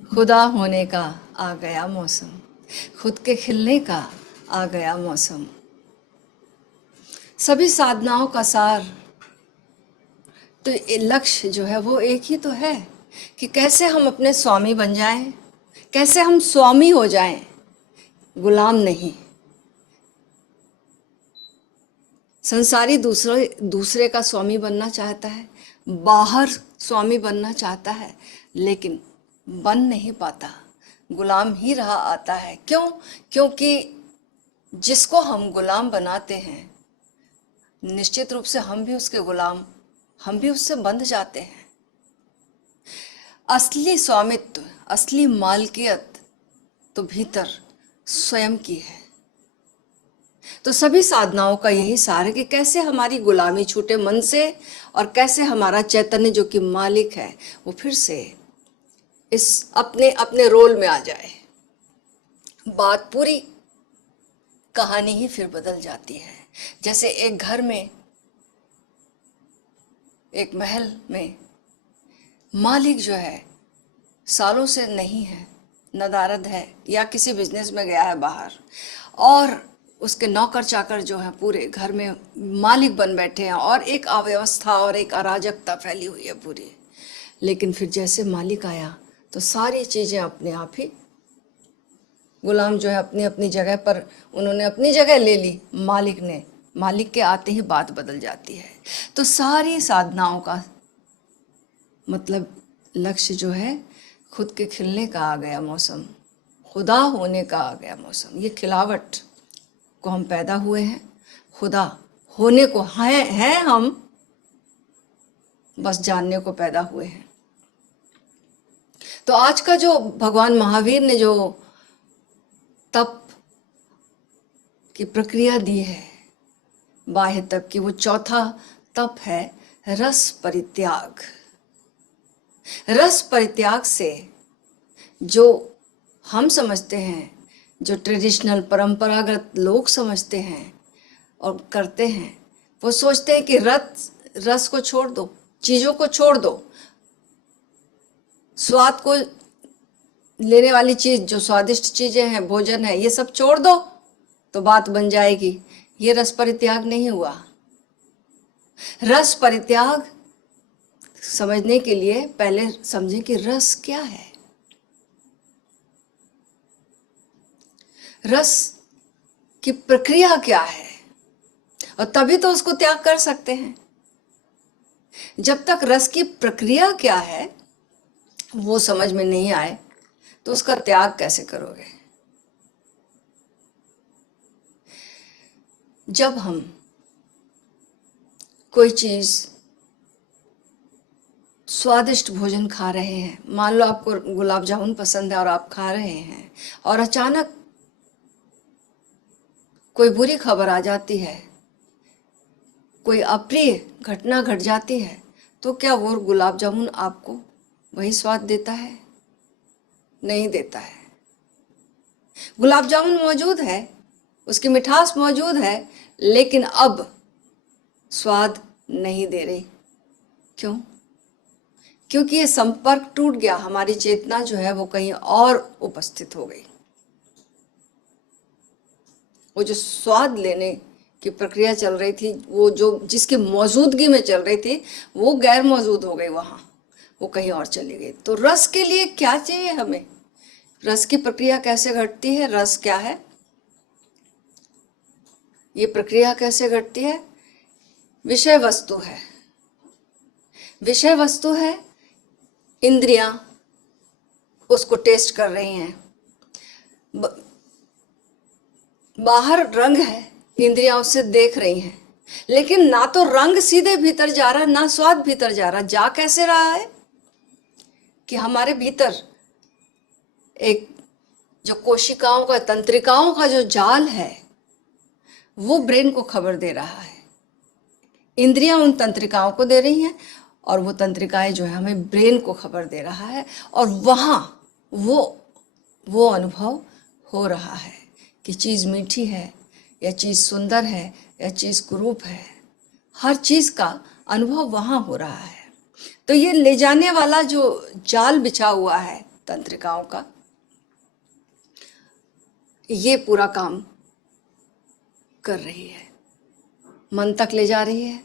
खुदा होने का आ गया मौसम, खुद के खिलने का आ गया मौसम। सभी साधनाओं का सार तो ये लक्ष्य जो है वो एक ही तो है कि कैसे हम अपने स्वामी बन जाएं, कैसे हम स्वामी हो जाएं, गुलाम नहीं। संसारी दूसरे दूसरे का स्वामी बनना चाहता है, बाहर स्वामी बनना चाहता है, लेकिन बन नहीं पाता, गुलाम ही रहा आता है। क्यों? क्योंकि जिसको हम गुलाम बनाते हैं, निश्चित रूप से हम भी उसके गुलाम, हम भी उससे बंध जाते हैं। असली स्वामित्व, असली मालकियत तो भीतर स्वयं की है। तो सभी साधनाओं का यही सार है कि कैसे हमारी गुलामी छूटे मन से, और कैसे हमारा चैतन्य जो कि मालिक है वो फिर से इस अपने अपने रोल में आ जाए। बात पूरी कहानी ही फिर बदल जाती है। जैसे एक घर में, एक महल में मालिक जो है सालों से नहीं है, नदारद है, या किसी बिजनेस में गया है बाहर, और उसके नौकर चाकर जो हैं पूरे घर में मालिक बन बैठे हैं, और एक अव्यवस्था और एक अराजकता फैली हुई है पूरी। लेकिन फिर जैसे मालिक आया तो सारी चीज़ें अपने आप ही, गुलाम जो है अपनी अपनी जगह पर, उन्होंने अपनी जगह ले ली, मालिक ने, मालिक के आते ही बात बदल जाती है। तो सारी साधनाओं का मतलब लक्ष्य जो है खुद के खिलने का आ गया मौसम, खुदा होने का आ गया मौसम। ये खिलावट को हम पैदा हुए हैं, खुदा होने को हैं हम, बस जानने को पैदा हुए हैं। तो आज का जो भगवान महावीर ने जो तप की प्रक्रिया दी है, बाह्य तप की, वो चौथा तप है रस परित्याग। रस परित्याग से जो हम समझते हैं, जो ट्रेडिशनल परंपरागत लोग समझते हैं और करते हैं, वो सोचते हैं कि रस को छोड़ दो, चीज़ों को छोड़ दो, स्वाद को लेने वाली चीज़, जो स्वादिष्ट चीज़ें हैं, भोजन है, ये सब छोड़ दो तो बात बन जाएगी। ये रस परित्याग नहीं हुआ। रस परित्याग समझने के लिए पहले समझें कि रस क्या है। रस की प्रक्रिया क्या है, और तभी तो उसको त्याग कर सकते हैं। जब तक रस की प्रक्रिया क्या है वो समझ में नहीं आए तो उसका त्याग कैसे करोगे। जब हम कोई चीज, स्वादिष्ट भोजन खा रहे हैं, मान लो आपको गुलाब जामुन पसंद है और आप खा रहे हैं, और अचानक कोई बुरी खबर आ जाती है, कोई अप्रिय घटना घट जाती है, तो क्या वो गुलाब जामुन आपको वही स्वाद देता है? नहीं देता है। गुलाब जामुन मौजूद है, उसकी मिठास मौजूद है, लेकिन अब स्वाद नहीं दे रही। क्यों? क्योंकि ये संपर्क टूट गया, हमारी चेतना जो है वो कहीं और उपस्थित हो गई। वो जो स्वाद लेने की प्रक्रिया चल रही थी, वो जो जिसकी मौजूदगी में चल रही थी, वो गैर मौजूद हो गई, वहाँ वो कहीं और चली गई। तो रस के लिए क्या चाहिए हमें? रस की प्रक्रिया कैसे घटती है? रस क्या है, ये प्रक्रिया कैसे घटती है? विषय वस्तु है, विषय वस्तु है, इंद्रियां उसको टेस्ट कर रही हैं, बाहर रंग है, इंद्रियां उससे देख रही हैं, लेकिन ना तो रंग सीधे भीतर जा रहा, ना स्वाद भीतर जा रहा। जा कैसे रहा है कि हमारे भीतर एक जो कोशिकाओं का, तंत्रिकाओं का जो जाल है, वो ब्रेन को खबर दे रहा है। इंद्रियां उन तंत्रिकाओं को दे रही हैं, और वो तंत्रिकाएं जो है हमें ब्रेन को खबर दे रहा है, और वहाँ वो अनुभव हो रहा है कि चीज़ मीठी है, या चीज़ सुंदर है, या चीज़ कुरूप है। हर चीज़ का अनुभव वहाँ हो रहा है। तो ये ले जाने वाला जो जाल बिछा हुआ है, तंत्रिकाओं का ये पूरा काम कर रही है, मन तक ले जा रही है।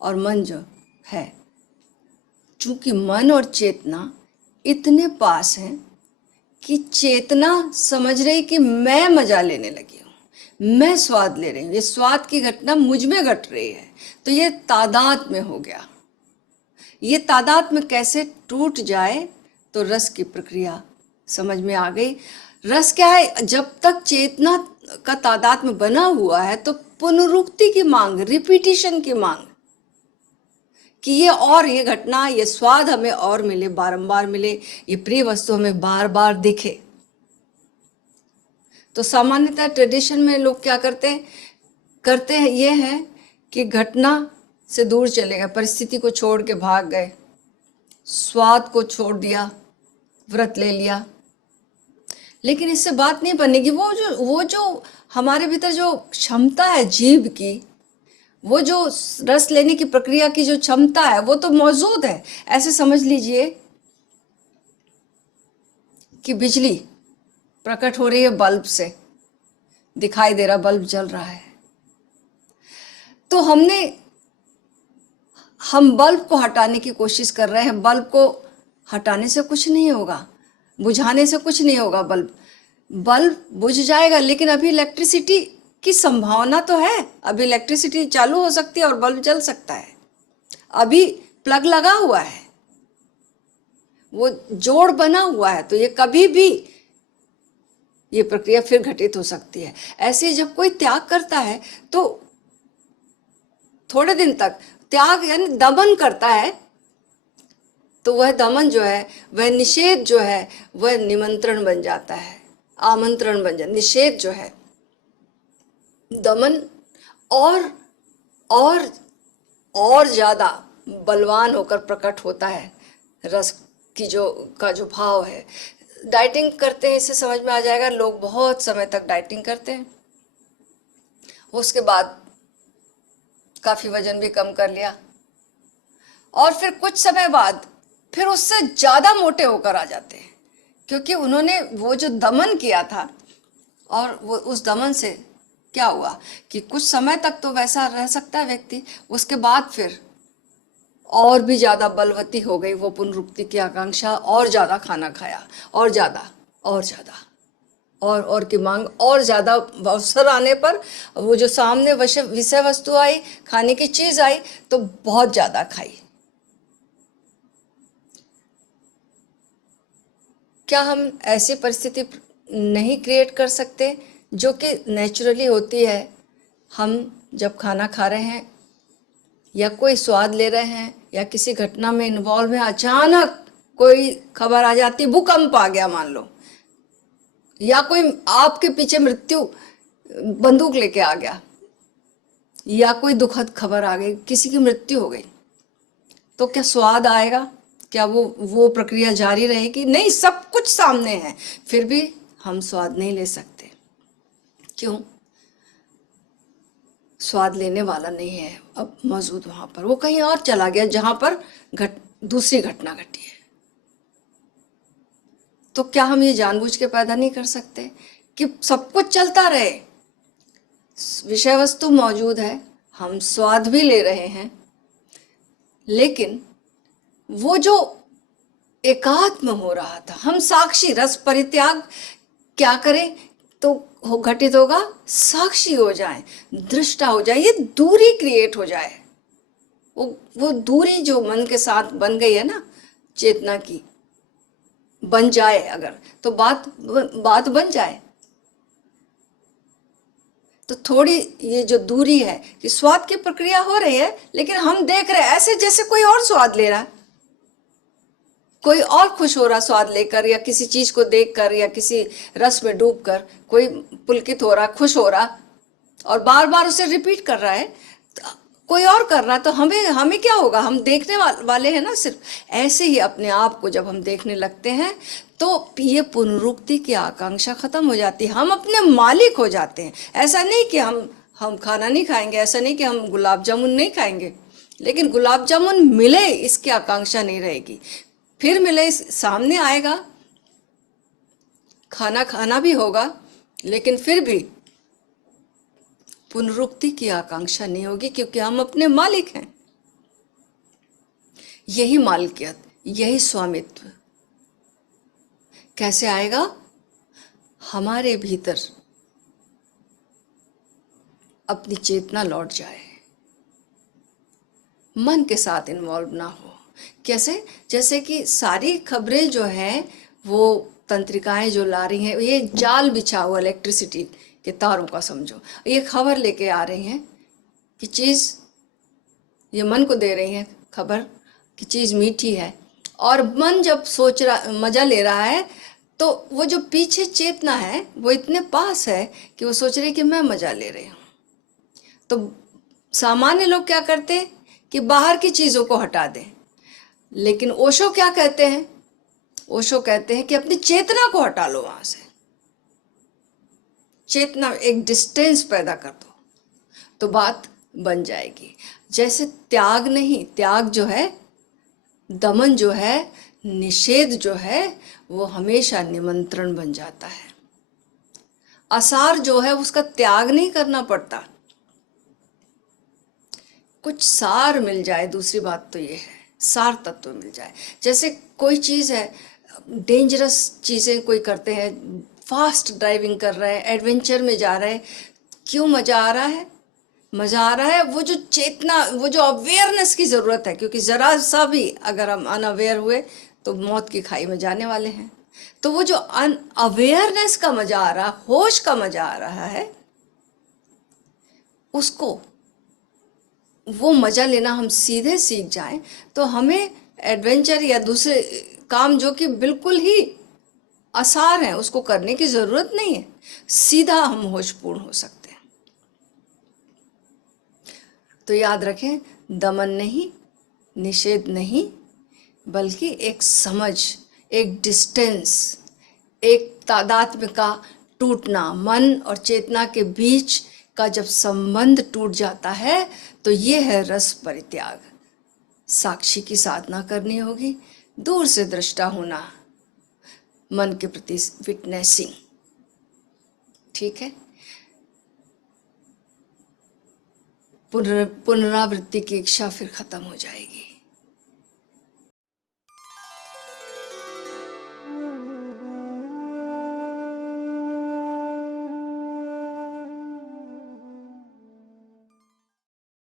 और मन जो है, चूंकि मन और चेतना इतने पास हैं कि चेतना समझ रही कि मैं मजा लेने लगी हूँ, मैं स्वाद ले रही हूँ, ये स्वाद की घटना मुझ में घट रही है। तो ये तादाद में हो गया। ये तादाद में कैसे टूट जाए, तो रस की प्रक्रिया समझ में आ गई। रस क्या है? जब तक चेतना का तादाद में बना हुआ है तो पुनरुक्ति की मांग, रिपीटिशन की मांग, कि ये और ये घटना, ये स्वाद हमें और मिले, बारंबार मिले, ये प्रिय वस्तु हमें बार बार दिखे। तो सामान्यतः ट्रेडिशन में लोग क्या करते हैं ये है कि घटना से दूर चले गए, परिस्थिति को छोड़ के भाग गए, स्वाद को छोड़ दिया, व्रत ले लिया। लेकिन इससे बात नहीं बनेगी। वो जो हमारे भीतर जो क्षमता है जीभ की, वो जो रस लेने की प्रक्रिया की जो क्षमता है, वो तो मौजूद है। ऐसे समझ लीजिए कि बिजली प्रकट हो रही है बल्ब से, दिखाई दे रहा, बल्ब जल रहा है। तो हम बल्ब को हटाने की कोशिश कर रहे हैं। बल्ब को हटाने से कुछ नहीं होगा, बुझाने से कुछ नहीं होगा। बल्ब बुझ जाएगा, लेकिन अभी इलेक्ट्रिसिटी की संभावना तो है। अभी इलेक्ट्रिसिटी चालू हो सकती है और बल्ब जल सकता है। अभी प्लग लगा हुआ है, वो जोड़ बना हुआ है, तो ये कभी भी ये प्रक्रिया फिर घटित हो सकती है। ऐसे जब कोई त्याग करता है तो थोड़े दिन तक त्याग यानी दमन करता है, तो वह दमन जो है, वह निषेध जो है, वह निमंत्रण बन जाता है, आमंत्रण बन जाता है। निषेध जो है, दमन और ज्यादा बलवान होकर प्रकट होता है। रस की जो भाव है। डाइटिंग करते हैं, इससे समझ में आ जाएगा। लोग बहुत समय तक डाइटिंग करते हैं, उसके बाद काफी वजन भी कम कर लिया, और फिर कुछ समय बाद फिर उससे ज्यादा मोटे होकर आ जाते हैं, क्योंकि उन्होंने वो जो दमन किया था, और वो उस दमन से क्या हुआ कि कुछ समय तक तो वैसा रह सकता है व्यक्ति, उसके बाद फिर और भी ज्यादा बलवती हो गई वो पुनरुक्ति की आकांक्षा, और ज्यादा खाना खाया, और ज्यादा और की मांग, और ज्यादा अवसर आने पर वो जो सामने विषय वस्तु आई, खाने की चीज आई, तो बहुत ज्यादा खाई। क्या हम ऐसी परिस्थिति नहीं क्रिएट कर सकते जो कि नेचुरली होती है? हम जब खाना खा रहे हैं या कोई स्वाद ले रहे हैं या किसी घटना में इन्वॉल्व है, अचानक कोई खबर आ जाती, भूकंप आ गया मान लो, या कोई आपके पीछे मृत्यु बंदूक लेके आ गया, या कोई दुखद खबर आ गई, किसी की मृत्यु हो गई, तो क्या स्वाद आएगा? क्या वो प्रक्रिया जारी रहेगी? नहीं, सब कुछ सामने है, फिर भी हम स्वाद नहीं ले सकते। क्यों? स्वाद लेने वाला नहीं है अब मौजूद वहां पर, वो कहीं और चला गया जहां पर दूसरी घटना घटी है। तो क्या हम ये जानबूझ के पैदा नहीं कर सकते कि सब कुछ चलता रहे, विषय वस्तु मौजूद है, हम स्वाद भी ले रहे हैं, लेकिन वो जो एकात्म हो रहा था, हम साक्षी, रस परित्याग क्या करें तो घटित होगा, साक्षी हो जाए, दृष्टा हो जाए, ये दूरी क्रिएट हो जाए। वो दूरी जो मन के साथ बन गई है ना, चेतना की बन जाए अगर, तो बात बन जाए। तो थोड़ी ये जो दूरी है कि स्वाद की प्रक्रिया हो रही है, लेकिन हम देख रहे हैं ऐसे जैसे कोई और स्वाद ले रहा है, कोई और खुश हो रहा स्वाद लेकर, या किसी चीज को देखकर, या किसी रस में डूबकर कोई पुलकित हो रहा, खुश हो रहा, और बार बार उसे रिपीट कर रहा है, तो कोई और कर रहा है, तो हमें क्या होगा? हम देखने वाले हैं ना सिर्फ। ऐसे ही अपने आप को जब हम देखने लगते हैं तो ये पुनरुक्ति की आकांक्षा खत्म हो जाती है, हम अपने मालिक हो जाते हैं। ऐसा नहीं कि हम खाना नहीं खाएंगे, ऐसा नहीं कि हम गुलाब जामुन नहीं खाएंगे, लेकिन गुलाब जामुन मिले इसकी आकांक्षा नहीं रहेगी, फिर मिले सामने आएगा खाना खाना भी होगा, लेकिन फिर भी पुनरुक्ति की आकांक्षा नहीं होगी, क्योंकि हम अपने मालिक हैं। यही मालिकियत, यही स्वामित्व कैसे आएगा? हमारे भीतर अपनी चेतना लौट जाए, मन के साथ इन्वॉल्व ना हो। कैसे? जैसे कि सारी खबरें जो हैं वो तंत्रिकाएं जो ला रही हैं, ये जाल बिछा हुआ इलेक्ट्रिसिटी के तारों का समझो, ये खबर लेके आ रही हैं कि चीज़, ये मन को दे रही हैं खबर कि चीज़ मीठी है, और मन जब सोच रहा, मज़ा ले रहा है, तो वो जो पीछे चेतना है वो इतने पास है कि वो सोच रही कि मैं मज़ा ले रही हूँ। तो सामान्य लोग क्या करते हैं कि बाहर की चीज़ों को हटा दें, लेकिन ओशो क्या कहते हैं? ओशो कहते हैं कि अपनी चेतना को हटा लो वहां से। चेतना, एक डिस्टेंस पैदा कर दो तो बात बन जाएगी। जैसे त्याग नहीं, त्याग जो है, दमन जो है, निषेध जो है, वो हमेशा निमंत्रण बन जाता है। आसार जो है उसका त्याग नहीं करना पड़ता, कुछ सार मिल जाए। दूसरी बात तो ये है, सार तत्व मिल जाए। जैसे कोई चीज़ है, डेंजरस चीज़ें कोई करते हैं, फास्ट ड्राइविंग कर रहे हैं, एडवेंचर में जा रहे हैं, क्यों मज़ा आ रहा है? मज़ा आ रहा है वो जो चेतना, वो जो अवेयरनेस की ज़रूरत है, क्योंकि ज़रा सा भी अगर हम अनअवेयर हुए तो मौत की खाई में जाने वाले हैं। तो वो जो अवेयरनेस का मज़ा आ रहा, होश का मज़ा आ रहा है, उसको, वो मज़ा लेना हम सीधे सीख जाएं, तो हमें एडवेंचर या दूसरे काम जो कि बिल्कुल ही आसार हैं उसको करने की ज़रूरत नहीं है, सीधा हम होशपूर्ण हो सकते हैं। तो याद रखें, दमन नहीं, निषेध नहीं, बल्कि एक समझ, एक डिस्टेंस, एक तादात्म्य का टूटना, मन और चेतना के बीच का जब संबंध टूट जाता है, तो ये है रस परित्याग। साक्षी की साधना करनी होगी, दूर से दृष्टा होना, मन के प्रति विटनेसिंग। ठीक है, पुनरावृत्ति की इच्छा फिर खत्म हो जाएगी।